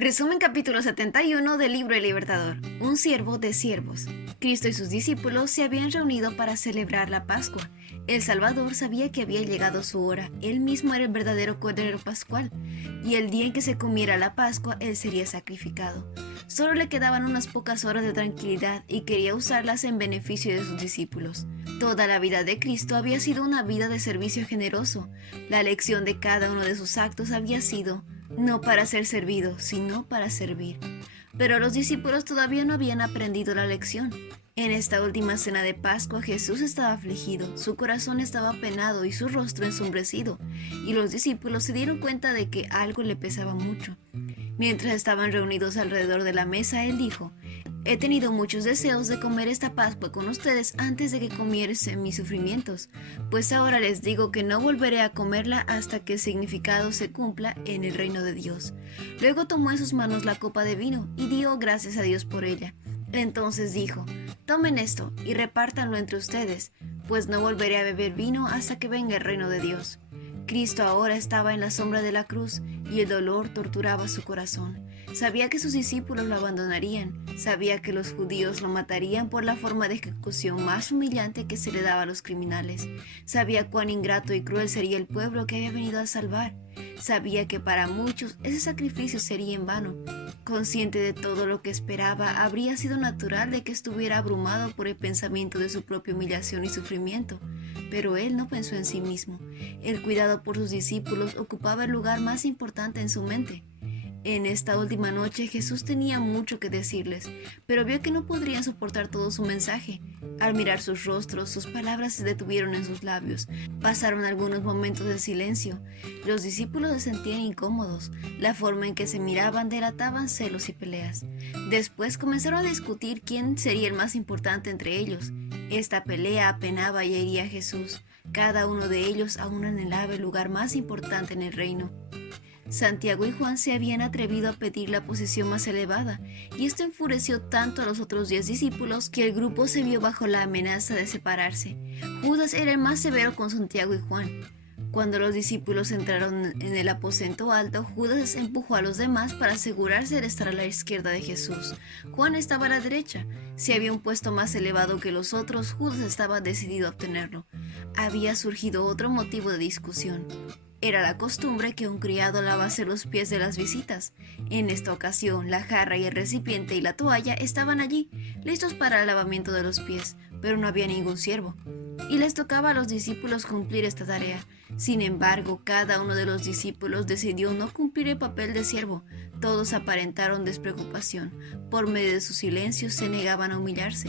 Resumen capítulo 71 del libro El Libertador, un siervo de siervos. Cristo y sus discípulos se habían reunido para celebrar la Pascua. El Salvador sabía que había llegado su hora, él mismo era el verdadero Cordero Pascual, y el día en que se comiera la Pascua, él sería sacrificado. Solo le quedaban unas pocas horas de tranquilidad y quería usarlas en beneficio de sus discípulos. Toda la vida de Cristo había sido una vida de servicio generoso. La lección de cada uno de sus actos había sido no para ser servido, sino para servir. Pero los discípulos todavía no habían aprendido la lección. En esta última cena de Pascua Jesús estaba afligido, su corazón estaba apenado y su rostro ensombrecido, y los discípulos se dieron cuenta de que algo le pesaba mucho. Mientras estaban reunidos alrededor de la mesa, él dijo: «He tenido muchos deseos de comer esta Pascua con ustedes antes de que comiesen mis sufrimientos, pues ahora les digo que no volveré a comerla hasta que el significado se cumpla en el reino de Dios». Luego tomó en sus manos la copa de vino y dio gracias a Dios por ella. Entonces dijo: «Tomen esto y repártanlo entre ustedes, pues no volveré a beber vino hasta que venga el reino de Dios». Cristo ahora estaba en la sombra de la cruz y el dolor torturaba su corazón. Sabía que sus discípulos lo abandonarían, sabía que los judíos lo matarían por la forma de ejecución más humillante que se le daba a los criminales. Sabía cuán ingrato y cruel sería el pueblo que había venido a salvar. Sabía que para muchos ese sacrificio sería en vano. Consciente de todo lo que esperaba, habría sido natural de que estuviera abrumado por el pensamiento de su propia humillación y sufrimiento. Pero él no pensó en sí mismo. El cuidado por sus discípulos ocupaba el lugar más importante en su mente. En esta última noche Jesús tenía mucho que decirles, pero vio que no podrían soportar todo su mensaje. Al mirar sus rostros, sus palabras se detuvieron en sus labios. Pasaron algunos momentos de silencio. Los discípulos se sentían incómodos. La forma en que se miraban delataban celos y peleas. Después comenzaron a discutir quién sería el más importante entre ellos. Esta pelea apenaba y hería a Jesús. Cada uno de ellos aún anhelaba el lugar más importante en el reino. Santiago y Juan se habían atrevido a pedir la posición más elevada, y esto enfureció tanto a los otros 10 discípulos que el grupo se vio bajo la amenaza de separarse. Judas era el más severo con Santiago y Juan. Cuando los discípulos entraron en el aposento alto, Judas empujó a los demás para asegurarse de estar a la izquierda de Jesús. Juan estaba a la derecha. Si había un puesto más elevado que los otros, Judas estaba decidido a obtenerlo. Había surgido otro motivo de discusión. Era la costumbre que un criado lavase los pies de las visitas. En esta ocasión, la jarra y el recipiente y la toalla estaban allí, listos para el lavamiento de los pies, pero no había ningún siervo. Y les tocaba a los discípulos cumplir esta tarea. Sin embargo, cada uno de los discípulos decidió no cumplir el papel de siervo. Todos aparentaron despreocupación. Por medio de su silencio se negaban a humillarse.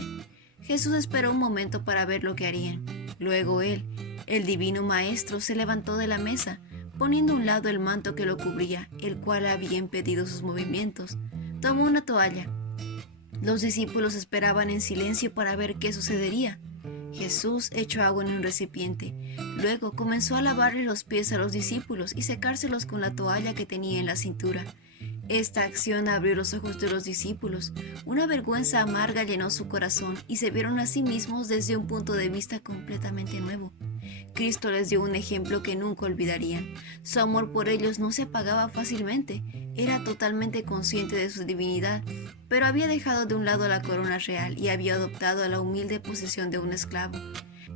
Jesús esperó un momento para ver lo que harían. Luego él, el divino maestro, se levantó de la mesa, poniendo a un lado el manto que lo cubría, el cual había impedido sus movimientos. Tomó una toalla. Los discípulos esperaban en silencio para ver qué sucedería. Jesús echó agua en un recipiente. Luego comenzó a lavarle los pies a los discípulos y secárselos con la toalla que tenía en la cintura. Esta acción abrió los ojos de los discípulos. Una vergüenza amarga llenó su corazón y se vieron a sí mismos desde un punto de vista completamente nuevo. Cristo les dio un ejemplo que nunca olvidarían. Su amor por ellos no se apagaba fácilmente. Era totalmente consciente de su divinidad, pero había dejado de un lado la corona real y había adoptado la humilde posición de un esclavo.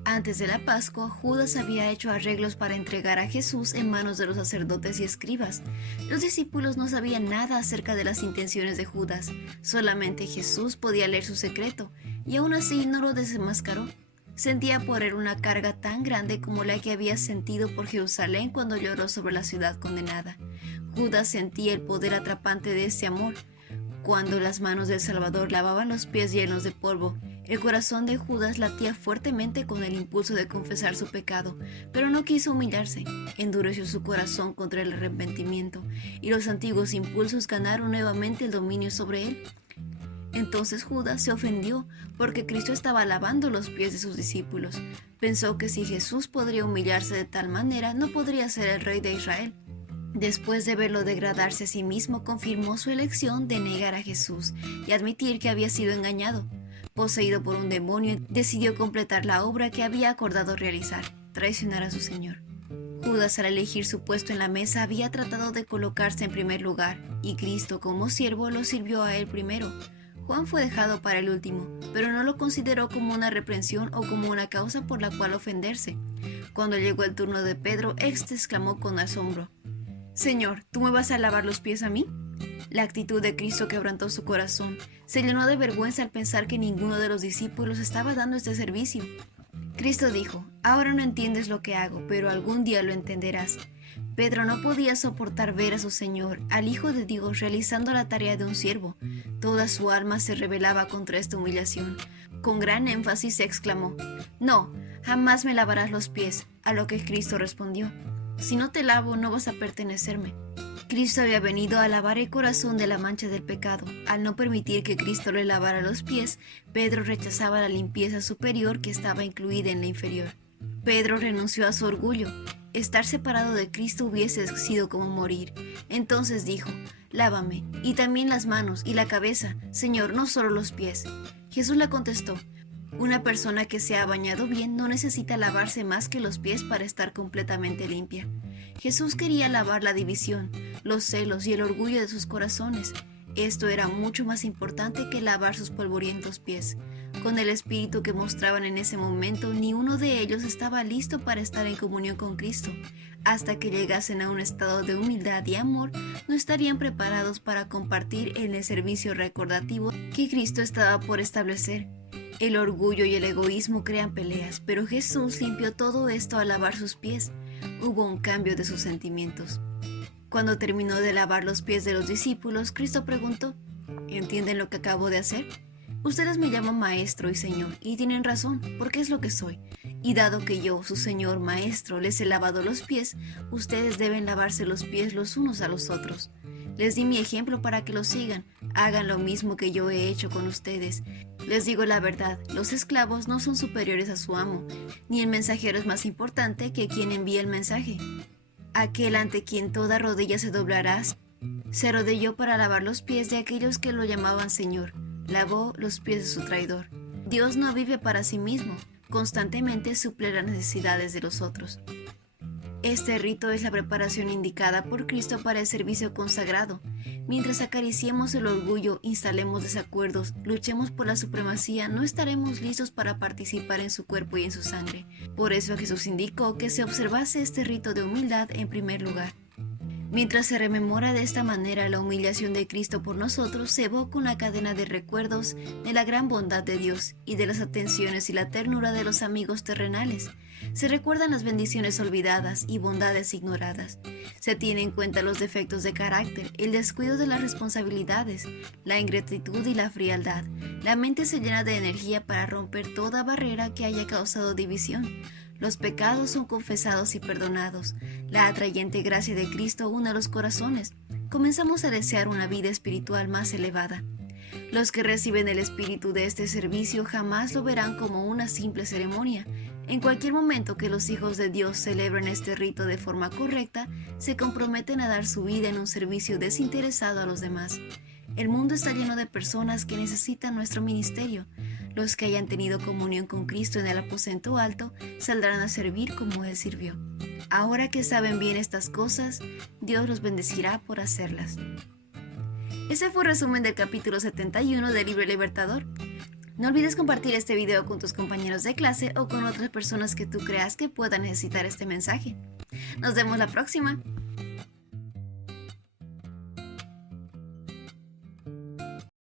Antes de la Pascua, Judas había hecho arreglos para entregar a Jesús en manos de los sacerdotes y escribas. Los discípulos no sabían nada acerca de las intenciones de Judas. Solamente Jesús podía leer su secreto, y aún así no lo desenmascaró. Sentía por él una carga tan grande como la que había sentido por Jerusalén cuando lloró sobre la ciudad condenada. Judas sentía el poder atrapante de ese amor. Cuando las manos del Salvador lavaban los pies llenos de polvo, el corazón de Judas latía fuertemente con el impulso de confesar su pecado, pero no quiso humillarse. Endureció su corazón contra el arrepentimiento, y los antiguos impulsos ganaron nuevamente el dominio sobre él. Entonces Judas se ofendió porque Cristo estaba lavando los pies de sus discípulos. Pensó que si Jesús podría humillarse de tal manera, no podría ser el rey de Israel. Después de verlo degradarse a sí mismo, confirmó su elección de negar a Jesús y admitir que había sido engañado. Poseído por un demonio, decidió completar la obra que había acordado realizar: traicionar a su Señor. Judas, al elegir su puesto en la mesa, había tratado de colocarse en primer lugar, y Cristo, como siervo, lo sirvió a él primero. Juan fue dejado para el último, pero no lo consideró como una reprensión o como una causa por la cual ofenderse. Cuando llegó el turno de Pedro, éste exclamó con asombro: «Señor, ¿tú me vas a lavar los pies a mí?». La actitud de Cristo quebrantó su corazón. Se llenó de vergüenza al pensar que ninguno de los discípulos estaba dando este servicio. Cristo dijo: «Ahora no entiendes lo que hago, pero algún día lo entenderás». Pedro no podía soportar ver a su Señor, al Hijo de Dios, realizando la tarea de un siervo. Toda su alma se rebelaba contra esta humillación. Con gran énfasis exclamó: «No, jamás me lavarás los pies», a lo que Cristo respondió: «Si no te lavo, no vas a pertenecerme». Cristo había venido a lavar el corazón de la mancha del pecado. Al no permitir que Cristo le lavara los pies, Pedro rechazaba la limpieza superior que estaba incluida en la inferior. Pedro renunció a su orgullo. Estar separado de Cristo hubiese sido como morir. Entonces dijo: «Lávame, y también las manos y la cabeza, Señor, no solo los pies». Jesús le contestó: «Una persona que se ha bañado bien no necesita lavarse más que los pies para estar completamente limpia». Jesús quería lavar la división, los celos y el orgullo de sus corazones. Esto era mucho más importante que lavar sus polvorientos pies. Con el espíritu que mostraban en ese momento, ni uno de ellos estaba listo para estar en comunión con Cristo. Hasta que llegasen a un estado de humildad y amor, no estarían preparados para compartir en el servicio recordativo que Cristo estaba por establecer. El orgullo y el egoísmo crean peleas, pero Jesús limpió todo esto al lavar sus pies. Hubo un cambio de sus sentimientos. Cuando terminó de lavar los pies de los discípulos, Cristo preguntó: «¿Entienden lo que acabo de hacer? Ustedes me llaman maestro y señor, y tienen razón, porque es lo que soy. Y dado que yo, su señor maestro, les he lavado los pies, ustedes deben lavarse los pies los unos a los otros. Les di mi ejemplo para que lo sigan. Hagan lo mismo que yo he hecho con ustedes. Les digo la verdad, los esclavos no son superiores a su amo, ni el mensajero es más importante que quien envía el mensaje. Aquel ante quien toda rodilla se doblará, se arrodilló para lavar los pies de aquellos que lo llamaban Señor. Lavó los pies de su traidor». Dios no vive para sí mismo, constantemente suple las necesidades de los otros. Este rito es la preparación indicada por Cristo para el servicio consagrado. Mientras acariciemos el orgullo, instalemos desacuerdos, luchemos por la supremacía, no estaremos listos para participar en su cuerpo y en su sangre. Por eso Jesús indicó que se observase este rito de humildad en primer lugar. Mientras se rememora de esta manera la humillación de Cristo por nosotros, se evoca una cadena de recuerdos de la gran bondad de Dios y de las atenciones y la ternura de los amigos terrenales. Se recuerdan las bendiciones olvidadas y bondades ignoradas. Se tienen en cuenta los defectos de carácter, el descuido de las responsabilidades, la ingratitud y la frialdad. La mente se llena de energía para romper toda barrera que haya causado división. Los pecados son confesados y perdonados. La atrayente gracia de Cristo une a los corazones. Comenzamos a desear una vida espiritual más elevada. Los que reciben el espíritu de este servicio jamás lo verán como una simple ceremonia. En cualquier momento que los hijos de Dios celebren este rito de forma correcta, se comprometen a dar su vida en un servicio desinteresado a los demás. El mundo está lleno de personas que necesitan nuestro ministerio. Los que hayan tenido comunión con Cristo en el aposento alto saldrán a servir como Él sirvió. Ahora que saben bien estas cosas, Dios los bendecirá por hacerlas. Ese fue el resumen del capítulo 71 del libro El Libertador. No olvides compartir este video con tus compañeros de clase o con otras personas que tú creas que puedan necesitar este mensaje. Nos vemos la próxima.